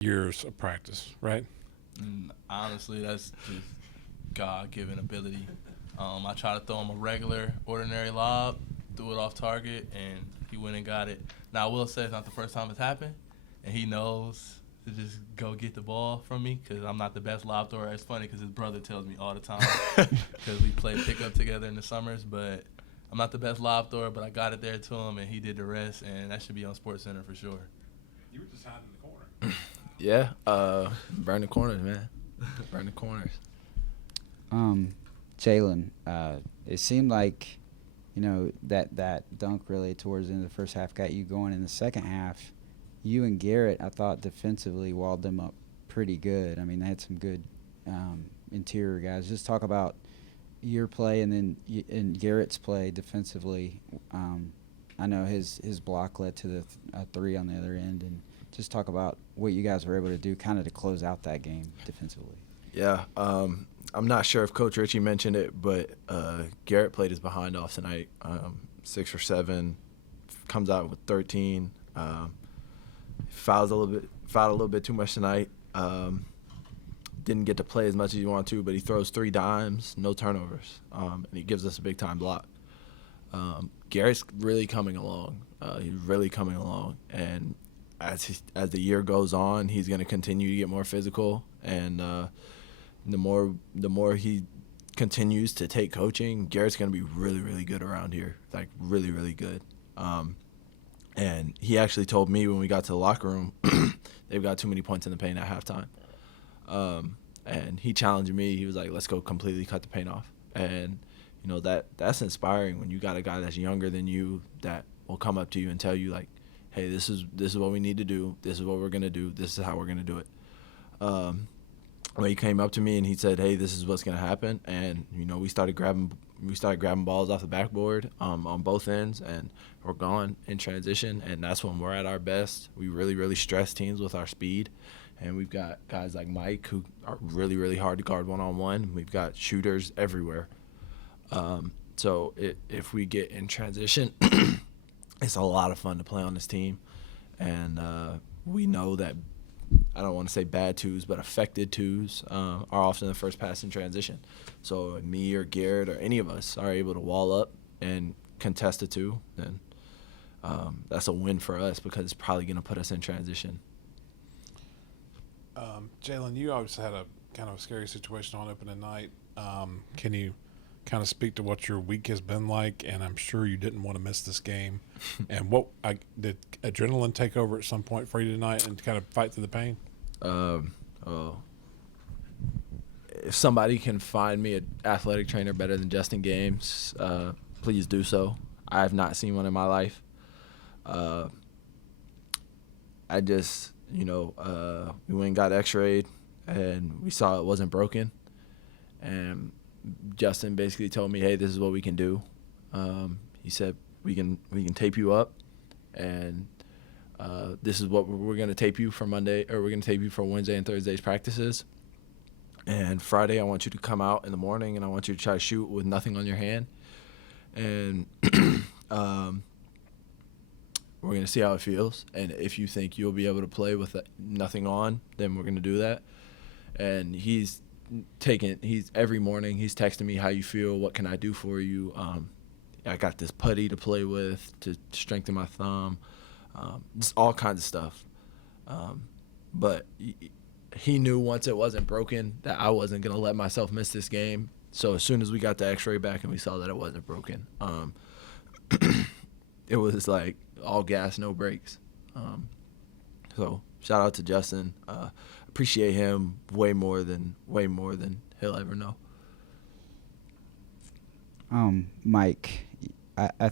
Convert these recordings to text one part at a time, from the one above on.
years of practice, right? Honestly, that's just God-given ability. I tried to throw him a regular, ordinary lob, threw it off target, and he went and got it. Now, I will say it's not the first time it's happened, and he knows to just go get the ball from me because I'm not the best lob thrower. It's funny because his brother tells me all the time because we play pickup together in the summers, but I'm not the best lob thrower, but I got it there to him, and he did the rest, and that should be on SportsCenter for sure. You were just hiding in the corner. Yeah, burn the corners, man. Burn the corners. Jalen, it seemed like, that dunk really towards the end of the first half got you going. In the second half, you and Garrett, I thought, defensively walled them up pretty good. I mean, they had some good interior guys. Just talk about your play and then and Garrett's play defensively. I know his block led to the three on the other end, and just talk about what you guys were able to do kind of to close out that game defensively. Yeah, I'm not sure if Coach Ritchie mentioned it, but Garrett played his behind off tonight. 6 for 7, comes out with 13. Fouled a little bit too much tonight. Didn't get to play as much as he wanted to, but he throws 3 dimes, no turnovers, and he gives us a big time block. Garrett's really coming along. He's really coming along, and as the year goes on, he's going to continue to get more physical, and the more he continues to take coaching, Garrett's going to be really, really good around here, like really, really good. And he actually told me when we got to the locker room, they've got too many points in the paint at halftime. And he challenged me. He was like, let's go completely cut the paint off. And, that's inspiring when you got a guy that's younger than you that will come up to you and tell you, like, hey, this is what we need to do. This is what we're going to do. This is how we're going to do it. When he came up to me and he said, hey, this is what's going to happen. And, we started grabbing balls off the backboard on both ends, and we're gone in transition. And that's when we're at our best. We really, really stress teams with our speed. And we've got guys like Mike who are really, really hard to guard one-on-one. We've got shooters everywhere. So if we get in transition, it's a lot of fun to play on this team. And we know that, I don't want to say bad twos, but affected twos are often the first pass in transition. So if me or Garrett or any of us are able to wall up and contest a two, then that's a win for us because it's probably going to put us in transition. Jalen, you obviously had a kind of a scary situation on opening night. Can you kind of speak to what your week has been like? And I'm sure you didn't want to miss this game. And did adrenaline take over at some point for you tonight and kind of fight through the pain? If somebody can find me an athletic trainer better than Justin Games, please do so. I have not seen one in my life. I just, we went and got x-rayed, and we saw it wasn't broken. And Justin basically told me, hey, this is what we can do. He said, we can tape you up, and this is what we're going to tape you for Monday, or we're going to tape you for Wednesday and Thursday's practices. And Friday, I want you to come out in the morning, and I want you to try to shoot with nothing on your hand. And we're going to see how it feels. And if you think you'll be able to play with nothing on, then we're going to do that. And every morning he's texting me, how you feel, what can I do for you. I got this putty to play with to strengthen my thumb, just all kinds of stuff. But he knew once it wasn't broken that I wasn't going to let myself miss this game. So as soon as we got the x-ray back and we saw that it wasn't broken, it was like all gas, no brakes. So shout out to Justin. Appreciate him way more than he'll ever know. Mike, I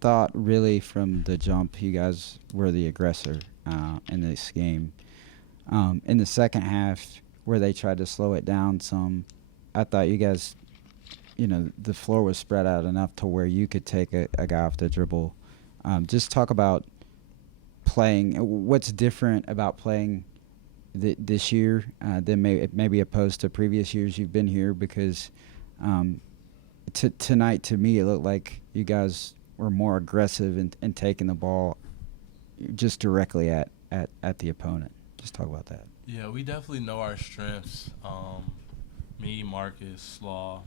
thought really from the jump you guys were the aggressor in this game. In the second half, where they tried to slow it down some, I thought you guys, the floor was spread out enough to where you could take a guy off the dribble. Just talk about playing. What's different about playing this year than maybe opposed to previous years you've been here? Because tonight, to me, it looked like you guys were more aggressive in taking the ball just directly at the opponent. Just talk about that. Yeah, we definitely know our strengths. Me, Marcus, Slaw,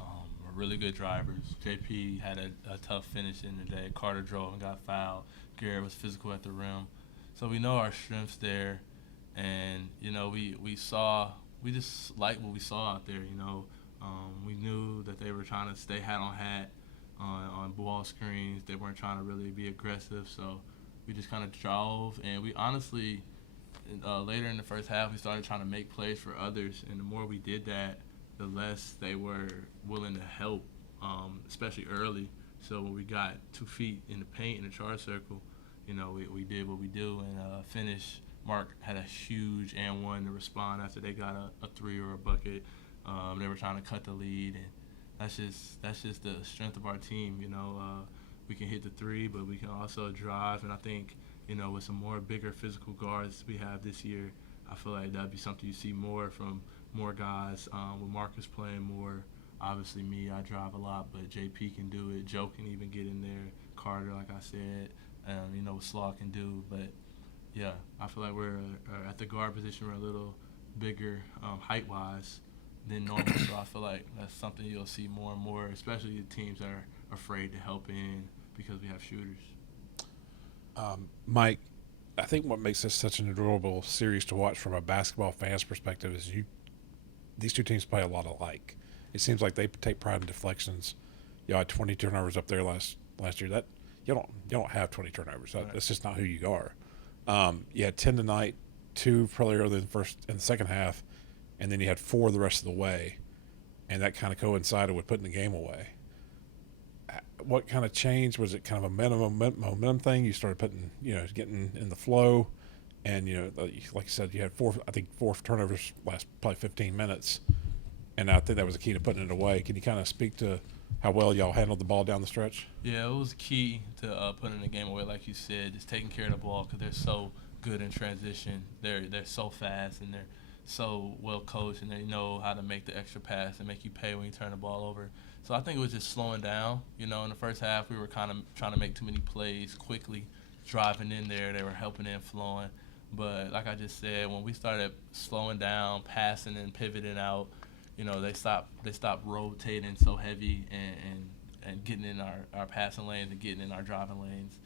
are really good drivers. JP had a tough finish in the day. Carter drove and got fouled. Garrett was physical at the rim. So we know our strengths there. And, we just liked what we saw out there, We knew that they were trying to stay hat on hat on ball screens. They weren't trying to really be aggressive. So we just kind of drove. And we honestly, later in the first half, we started trying to make plays for others. And the more we did that, the less they were willing to help, especially early. So when we got 2 feet in the paint in the charge circle, we did what we do and finished. Mark had a huge and one to respond after they got a 3 or a bucket. They were trying to cut the lead, and that's just the strength of our team. We can hit the 3, but we can also drive. And I think, with some more bigger physical guards we have this year, I feel like that'd be something you see more from more guys. With Marcus playing more, obviously me, I drive a lot, but JP can do it. Joe can even get in there. Carter, like I said, what Slaw can do, but. Yeah, I feel like we're at the guard position. We're a little bigger height-wise than normal, so I feel like that's something you'll see more and more, especially the teams that are afraid to help in because we have shooters. Mike, I think what makes this such an enjoyable series to watch from a basketball fan's perspective is these two teams play a lot alike. It seems like they take pride in deflections. You had 20 turnovers up there last year. That you don't have 20 turnovers. That's just not who you are. You had 10 tonight, 2 probably earlier in the second half, and then you had 4 the rest of the way, and that kind of coincided with putting the game away. What kind of changed? Was it kind of a momentum thing? You started putting, getting in the flow, and like you said, you had 4 turnovers last probably 15 minutes, and I think that was the key to putting it away. Can you kind of speak to how well y'all handled the ball down the stretch? Yeah, it was key to putting the game away, like you said, just taking care of the ball because they're so good in transition. They're so fast and they're so well coached, and they know how to make the extra pass and make you pay when you turn the ball over. So I think it was just slowing down. In the first half, we were kind of trying to make too many plays quickly, driving in there. They were helping and flowing. But like I just said, when we started slowing down, passing and pivoting out, they stopped rotating so heavy and getting in our passing lanes and getting in our driving lanes.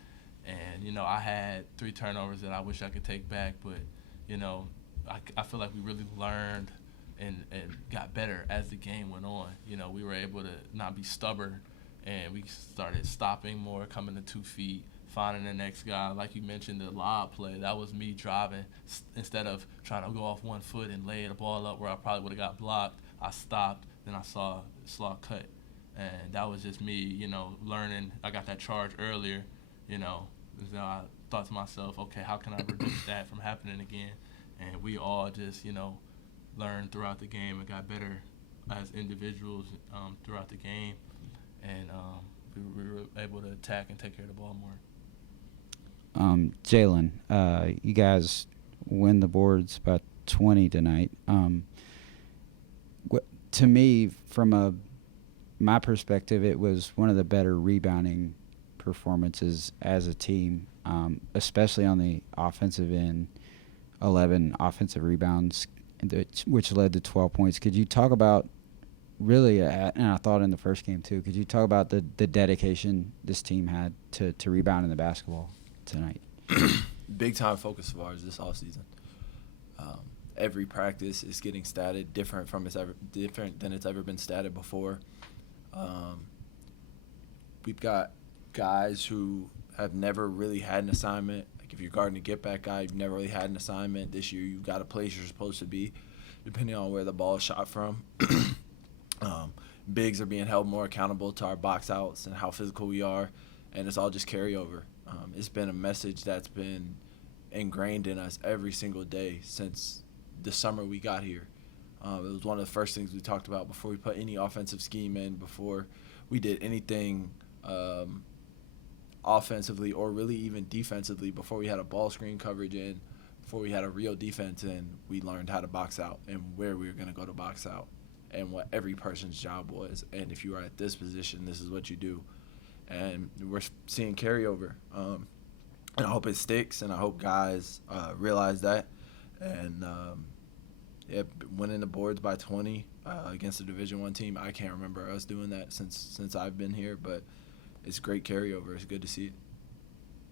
And, I had 3 turnovers that I wish I could take back, but, I feel like we really learned and got better as the game went on. We were able to not be stubborn, and we started stopping more, coming to 2 feet, finding the next guy. Like you mentioned, the lob play, that was me driving. Instead of trying to go off 1 foot and lay the ball up where I probably would have got blocked, I stopped, then I saw Slaw cut. And that was just me, learning. I got that charge earlier, So I thought to myself, okay, how can I reduce that from happening again? And we all just, learned throughout the game and got better as individuals throughout the game. And we were able to attack and take care of the ball more. Jalen, you guys win the boards by 20 tonight. To me, from my perspective, it was one of the better rebounding performances as a team, especially on the offensive end. 11 offensive rebounds, which led to 12 points. Could you talk about really, and I thought in the first game too, could you talk about the dedication this team had to rebound in the basketball tonight? Big time focus of ours this offseason. Every practice is getting statted different than it's ever been statted before. We've got guys who have never really had an assignment. Like if you're guarding a get-back guy, you've never really had an assignment. This year you've got a place you're supposed to be, depending on where the ball is shot from. Bigs are being held more accountable to our box outs and how physical we are, and it's all just carryover. It's been a message that's been ingrained in us every single day since the summer we got here. It was one of the first things we talked about before we put any offensive scheme in, before we did anything offensively or really even defensively, before we had a ball screen coverage in, before we had a real defense in. We learned how to box out and where we were going to go to box out and what every person's job was. And if you are at this position, this is what you do. And we're seeing carryover. And I hope it sticks, and I hope guys realize that and winning the boards by 20 against a Division I team. I can't remember us doing that since I've been here, but it's great carryover. It's good to see it.